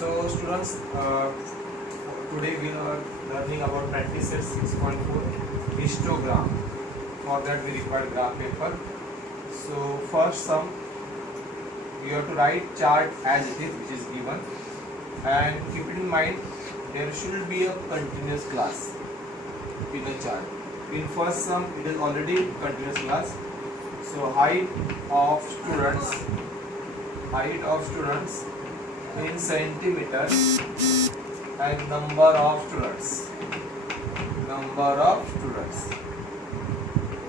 So students, today we are learning about practice set 6.4 histogram. For that we require graph paper. So first sum, you have to write chart as it is, which is given, and keep it in mind there should be a continuous class in a chart. In first sum it is already continuous class. So height of students in centimeters and number of students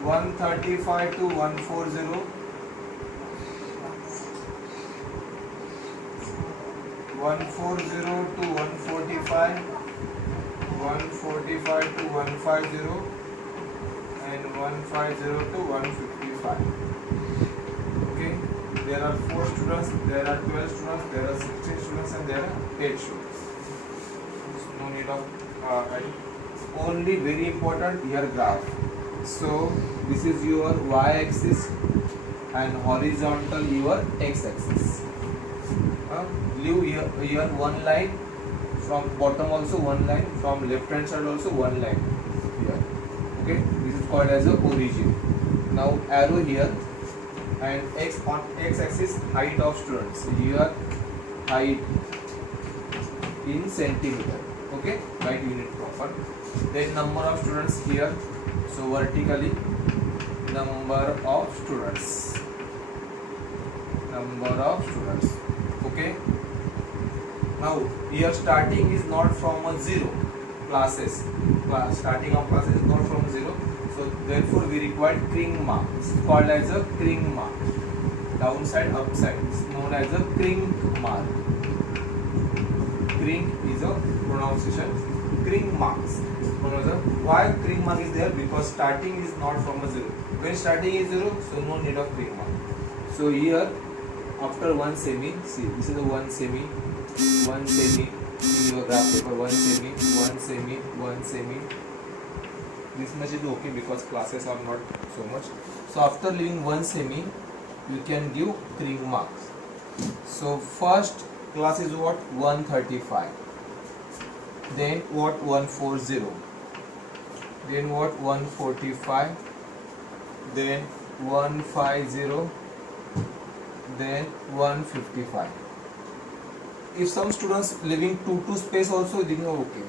135 to 140, 140 to 145, 145 to 150, and 150 to 155. Okay, there are 4 students, there are 12 students, there are 16 students, and there are 8 students. No need of only very important here graph. So this is your y-axis and horizontal your x-axis. Leave here one line, from bottom also one line, from left hand side also one line here. Okay, this is called as a origin. Now arrow here, and on x-axis height of students. Here height in centimeter. Okay, write unit proper. Then number of students here. So vertically number of students. Okay. Now here starting is not from a zero. Starting of classes is not from zero. So therefore we require kring mark. This is called as a kring mark. Downside, upside. It's known as a kring mark. Kring is a pronunciation. Kring marks. Why kring mark is there? Because starting is not from a zero. When starting is zero, so no need of kring mark. So here after 1 semi, see this is a 1 semi, in your graph paper, 1 semi. This much is okay because classes are not so much. So after leaving 1 semi, you can give kring marks. So first class is what? 135. Then what? 140. Then what? 145. Then 150. Then 155. If some students leaving 2 space also, they know okay.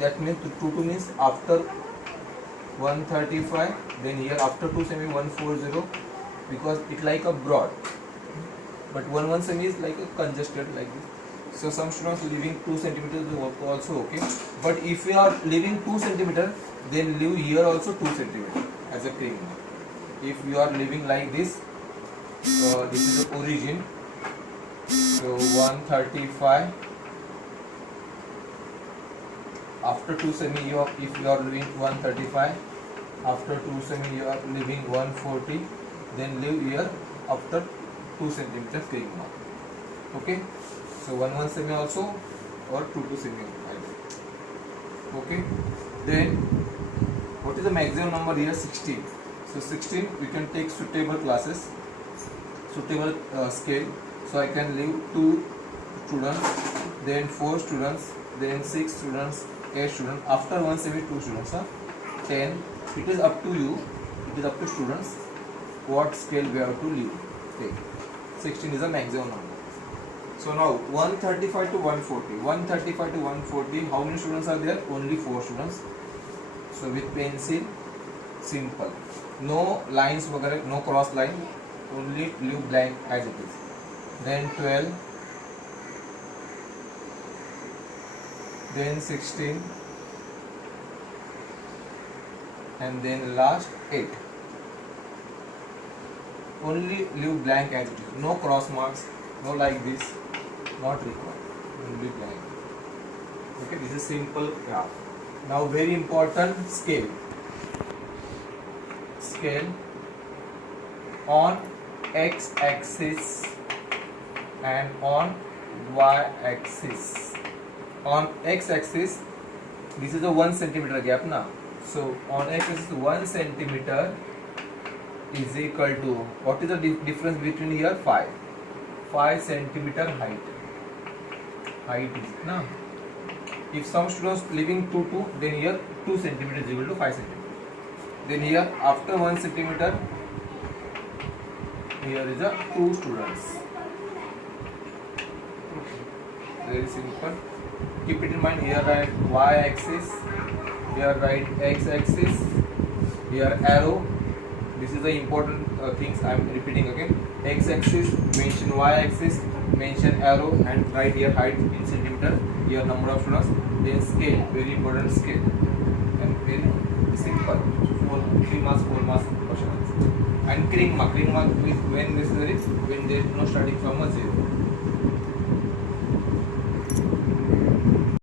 That means 2 means after 135. Then here after 2 semi 140, because it like a broad. But 1 semi is like a congested like this. So some students leaving 2 centimeters also okay. But if you are leaving 2 centimeter, then leave here also 2 centimeter as a kring mark. If you are leaving like this, this is the origin. So 135. After 2 semi, if you are leaving 135. After 2 semi, you are leaving 140. Then leave here after 2 centimeters kring mark. Okay. So 1 semi also, or 2 semi either. Okay. Then what is the maximum number here? 16. So 16 we can take suitable classes, suitable scale. So I can leave 2 students, then 4 students, then 6 students, 8 students. After 1 semi 2 students, 10. It is up to you. It is up to students what scale we have to leave. Take 16 is the maximum number. So now 135 to 140. 135 to 140. How many students are there? Only 4 students. So with pencil, simple. No lines, no cross line. Only leave blank as it is. Then 12. Then 16. And then last 8. Only leave blank as it is. No cross marks. No like this. Not required. Only blank. Okay, this is simple graph. Now very important, scale. Scale on x-axis and on y-axis. On x-axis, this is a 1 centimeter gap now. So on x-axis 1 centimeter is equal to, what is the difference between here? 5 centimeter height. height is na. If some students living 2 then here 2 centimeter is equal to 5 centimeter. Then here after 1 centimeter, here is a 2 students. Very simple. Keep it in mind. Here write y axis, here write x axis, here arrow. This is the important things I am repeating again. X axis, mention y axis, mention arrow, and write here height in centimeter, here number of students. Then scale, very important scale, and very simple. 3 marks questions. And Kring mark is when necessary, when there is no starting from a 0.